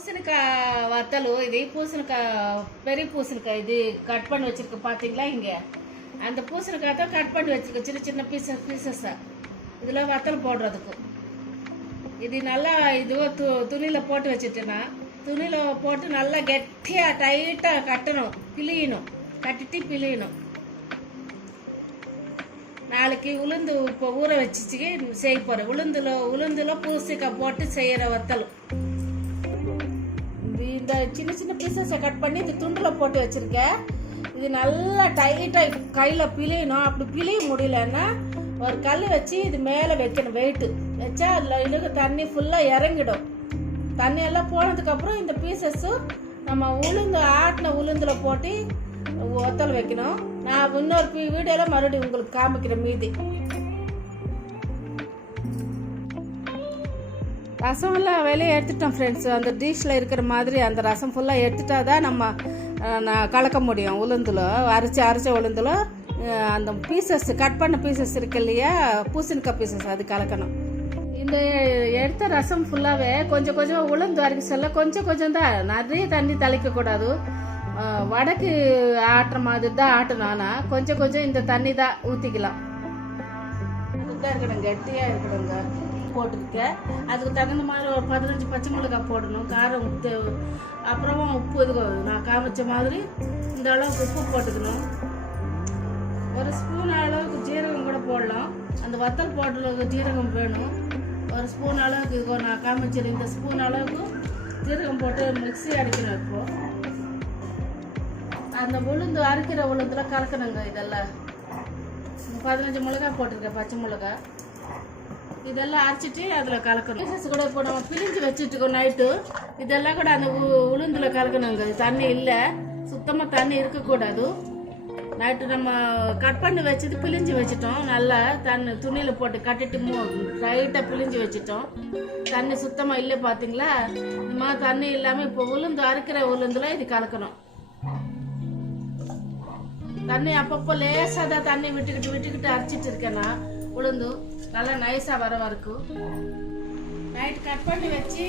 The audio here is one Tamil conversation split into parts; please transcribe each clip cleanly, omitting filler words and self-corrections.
பூசணிக்காய் வத்தல் இது பூசணிக்காய் பெரிய பூசணிக்காய் இது கட் பண்ணி வச்சிருக்க பார்த்தீங்களா இங்கே அந்த பூசணிக்காய் தான் கட் பண்ணி வச்சிருக்க சின்ன சின்ன பீசஸாக இதில் வத்தல் போடுறதுக்கு இது நல்லா இதுவோ துணியில் போட்டு வச்சுட்டேன்னா துணியில் போட்டு நல்லா கெட்டியாக டைட்டாக கட்டணும் பிழியணும் கட்டிட்டு பிழியணும் நாளைக்கு உளுந்து இப்போ ஊற வச்சு செய்ய போகிறேன் உளுந்துல பூசணிக்காய் போட்டு செய்கிற வத்தல் இந்த சின்ன சின்ன பீசஸை கட் பண்ணி இந்த துண்டில் போட்டு வச்சுருக்கேன் இது நல்லா டைட்டாக கையில் பிழியணும் அப்படி பிழிய முடியலன்னா ஒரு கல் வச்சு இது மேலே வைக்கணும் வெயிட்டு வச்சா அதில் இழுக்க தண்ணி ஃபுல்லாக இறங்கிடும் தண்ணி எல்லாம் போனதுக்கப்புறம் இந்த பீசஸும் நம்ம ஆட்டின உளுந்தில் போட்டு ஒத்தல் வைக்கணும் நான் இன்னொரு வீடியோவில் மறுபடியும் உங்களுக்கு காமிக்கிறேன் மீதி ரசம் எல்லாம் வெளியே எடுத்துட்டோம் ஃப்ரெண்ட்ஸ் அந்த டிஷ்ஷில் இருக்கிற மாதிரி அந்த ரசம் ஃபுல்லாக எடுத்துட்டா தான் நம்ம கலக்க முடியும் உளுந்துல அரைச்ச உளுந்துல அந்த பீசஸ் கட் பண்ண பீசஸ் இருக்கு இல்லையா பூசணிக்காய் பீசஸ் அது கலக்கணும் இந்த எடுத்த ரசம் ஃபுல்லாகவே கொஞ்சம் கொஞ்சம் உளுந்து அரைக்க சொல்ல கொஞ்சம் கொஞ்சம் தான் நிறைய தண்ணி தெளிக்கக்கூடாது வடக்கு ஆட்டுற மாதிரி தான் ஆட்டணும் ஆனால் கொஞ்சம் கொஞ்சம் இந்த தண்ணி தான் ஊற்றிக்கலாம் இதாக இருக்கணும் கெட்டியாக இருக்கணுங்க போட்டுருக்கேன் அதுக்கு தகுந்த மாதிரி ஒரு 15 பச்சை மிளகாய் போடணும் காரம் அப்புறமா உப்பு இது நான் காமிச்ச மாதிரி இந்த அளவுக்கு உப்பு போட்டுக்கணும் ஒரு ஸ்பூன் அளவுக்கு ஜீரகம் கூட போடலாம் அந்த வத்தல் போடுறதுக்கு ஜீரகம் வேணும் ஒரு ஸ்பூன் அளவுக்கு இது நான் காமிச்சிருக்கேன் இந்த ஸ்பூன் அளவுக்கு ஜீரகம் போட்டு மிக்ஸி அடிக்கணும் இப்போ அந்த உளுந்து அரைக்கிற உளுந்துல கலக்கணுங்க இதெல்லாம் 15 மிளகாய் போட்டிருக்கேன் பச்சை மிளகாய் இதெல்லாம் அரைச்சிட்டு அதில் கலக்கணும் பீசஸ் கூட இப்போ நம்ம பிழிஞ்சு வச்சுட்டுருக்கோம் நைட்டு இதெல்லாம் கூட அந்த உளுந்துல கலக்கணுங்க தண்ணி இல்லை சுத்தமாக தண்ணி இருக்கக்கூடாது நைட்டு நம்ம கட் பண்ணி வச்சது பிழிஞ்சு வச்சுட்டோம் நல்லா தண்ணி துணியில் போட்டு கட்டிட்டு டைட்டாக பிழிஞ்சு வச்சுட்டோம் தண்ணி சுத்தமாக இல்லை பார்த்தீங்களா இந்த மாதிரி தண்ணி இல்லாமல் இப்போ உளுந்து அரைக்கிற உளுந்துல இது கலக்கணும் தண்ணி அப்பப்போ லேசாக தான் தண்ணி விட்டுக்கிட்டு அரைச்சிட்டு இருக்கேன்னா உளுந்து நல்லா நைஸாக வர வரைக்கும் நைட் கட் பண்ணி வச்சு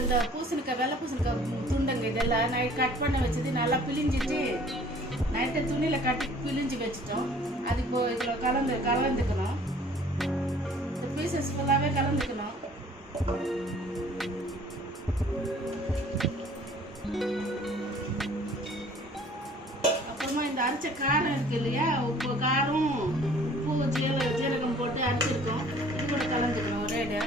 இந்த பூசணிக்காய் வெள்ளை பூசணிக்காய் துண்டுங்க இதெல்லாம் நைட் கட் பண்ணி வச்சது நல்லா பிழிஞ்சிட்டு நைட்டை துணியில் கட்டி பிழிஞ்சு வச்சுட்டோம் அது இப்போ இதில் கலந்துக்கணும் இந்த பீசஸ் ஃபுல்லாகவே கலந்துக்கணும் இந்த அரைச்ச காரம் இருக்கு இல்லையா உப்பு காரம் உப்பு ஜீரகம் போட்டு அரைச்சிருக்கோம் இது கூட கலந்துக்கணும் ஒரேடு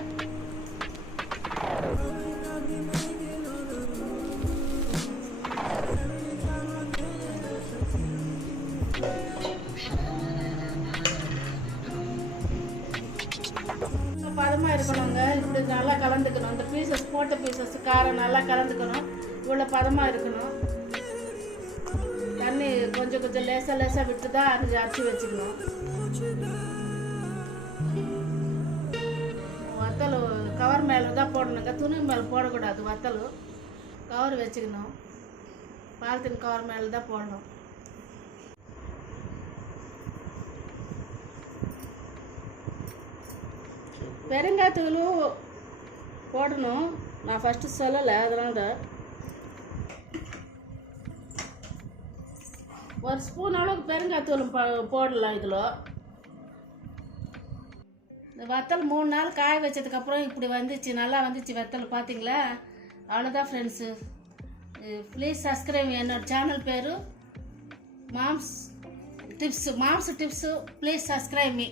பதமாக இருக்கணுங்க இப்படி நல்லா கலந்துக்கணும் இந்த பீசஸ் போட்ட பீசஸ் காரம் நல்லா கலந்துக்கணும் இவ்வளோ பதமாக இருக்கணும் தண்ணி கொஞ்சம் கொஞ்சம் லேசாக விட்டு தான் அரைச்சி வச்சுக்கணும் வத்தல் கவர் மேலே தான் போடணுங்க துணி மேலே போடக்கூடாது வத்தல் கவர் வச்சுக்கணும் பாலித்தீன் கவர் மேலே தான் போடணும் பெருங்காயத்தூள் போடணும் நான் ஃபஸ்ட்டு சொல்லலை அதனால ஒரு ஸ்பூன் அளவுக்கு பெருங்காயத்தூள் போடலாம் இதில் இந்த வத்தல் 3 நாள் காய வச்சதுக்கப்புறம் இப்படி வந்துச்சு நல்லா வந்துச்சு வத்தல் பார்த்தீங்களா அவ்வளோதான் ஃப்ரெண்ட்ஸு ப்ளீஸ் சப்ஸ்கிரைப் என்னோட சேனல் பேர் moms tips please subscribe me